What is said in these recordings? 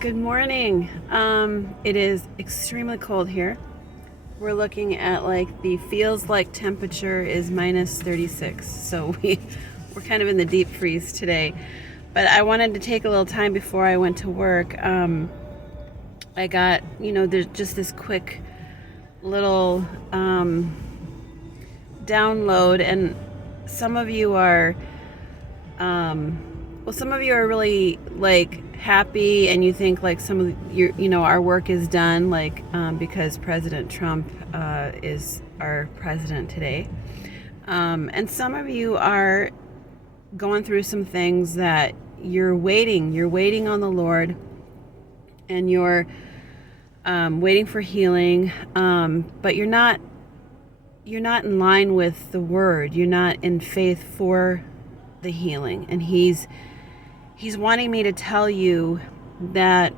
Good morning. It is extremely cold here. We're looking at like the feels like temperature is minus 36. So we're kind of in the deep freeze today. But I wanted to take a little time before I went to work. I got, there's just this quick little download, and some of you are some of you are really like happy, and you think like some of your, our work is done, like because President Trump is our president today. And some of you are going through some things that you're waiting on the Lord, and you're waiting for healing, but you're not in line with the word. You're not in faith for the healing. And he's wanting me to tell you that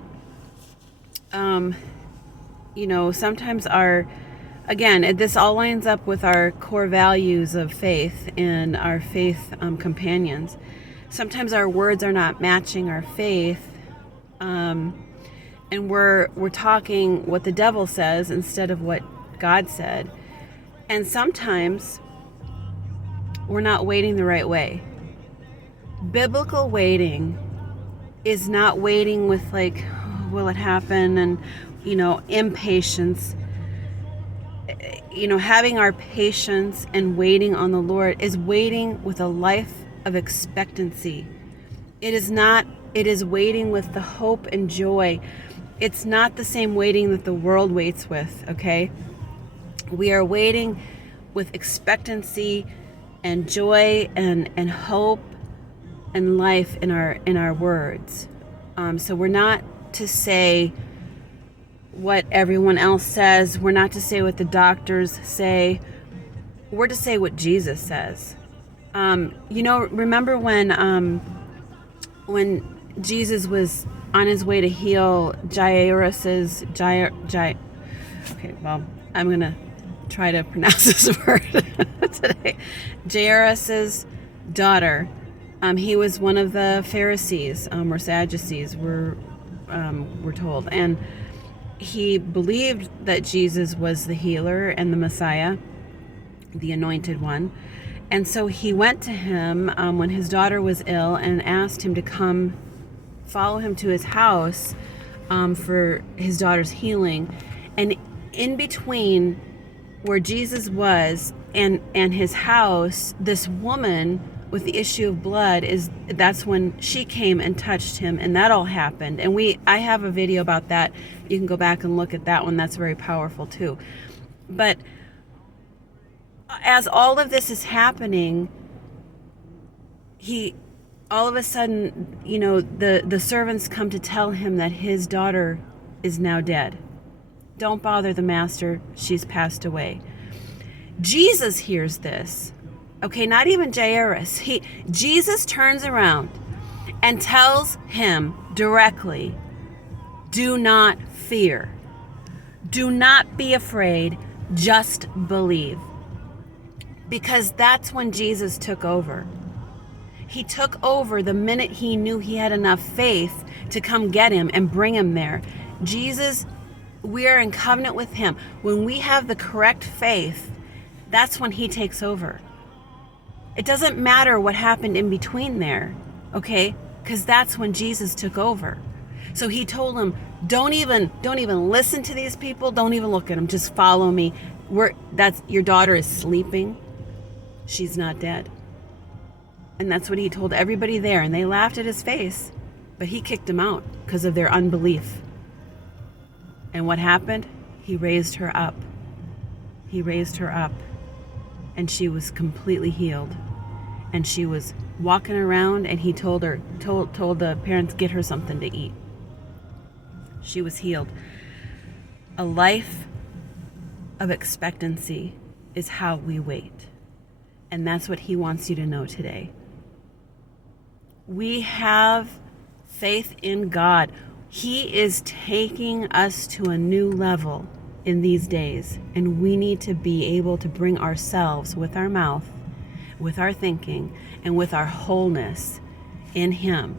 sometimes this all lines up with our core values of faith and our faith companions. Sometimes our words are not matching our faith, and we're talking what the devil says instead of what God said. And sometimes we're not waiting the right way. Biblical waiting is not waiting with like, will it happen? And, impatience. Having our patience and waiting on the Lord is waiting with a life of expectancy. It is waiting with the hope and joy. It's not the same waiting that the world waits with, okay? We are waiting with expectancy and joy and hope and life in our words. So we're not to say what everyone else says. We're not to say what the doctors say. We're to say what Jesus says. Remember when Jesus was on his way to heal Jairus's okay, well, I'm gonna try to pronounce this word today. Jairus's daughter. He was one of the Pharisees or Sadducees, we're told, and he believed that Jesus was the healer and the Messiah, the anointed one. And so he went to him when his daughter was ill and asked him to come follow him to his house for his daughter's healing. And in between where Jesus was and his house, this woman with the issue of blood, that's when she came and touched him, and that all happened. And I have a video about that. You can go back and look at that one. That's very powerful too. But as all of this is happening, all of a sudden, the servants come to tell him that his daughter is now dead. Don't bother the master, she's passed away. Jesus hears this. Okay, not even Jairus. Jesus turns around and tells him directly, do not fear. Do not be afraid, just believe. Because that's when Jesus took over. He took over the minute he knew he had enough faith to come get him and bring him there. Jesus, we are in covenant with him. When we have the correct faith, that's when he takes over. It doesn't matter what happened in between there, okay? Because that's when Jesus took over. So he told him, don't even listen to these people. Don't even look at them. Just follow me. Your daughter is sleeping. She's not dead. And that's what he told everybody there. And they laughed at his face, but he kicked them out because of their unbelief. And what happened? He raised her up. He raised her up. And she was completely healed. And she was walking around, and he told the parents, get her something to eat. She was healed. A life of expectancy is how we wait. And that's what he wants you to know today. We have faith in God. He is taking us to a new level in these days, and we need to be able to bring ourselves with our mouth, with our thinking, and with our wholeness in him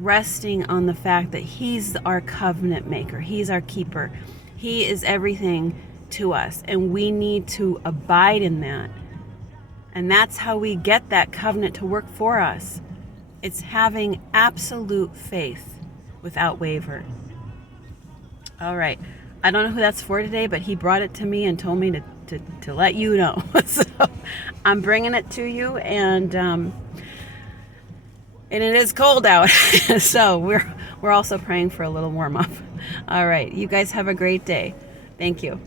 resting on the fact that He's our covenant maker. He's our keeper. He is everything to us, and we need to abide in that. And that's how we get that covenant to work for us. It's having absolute faith without waver. All right. I don't know who that's for today, but he brought it to me and told me to let you know. So I'm bringing it to you, and it is cold out. So we're also praying for a little warm up. All right. You guys have a great day. Thank you.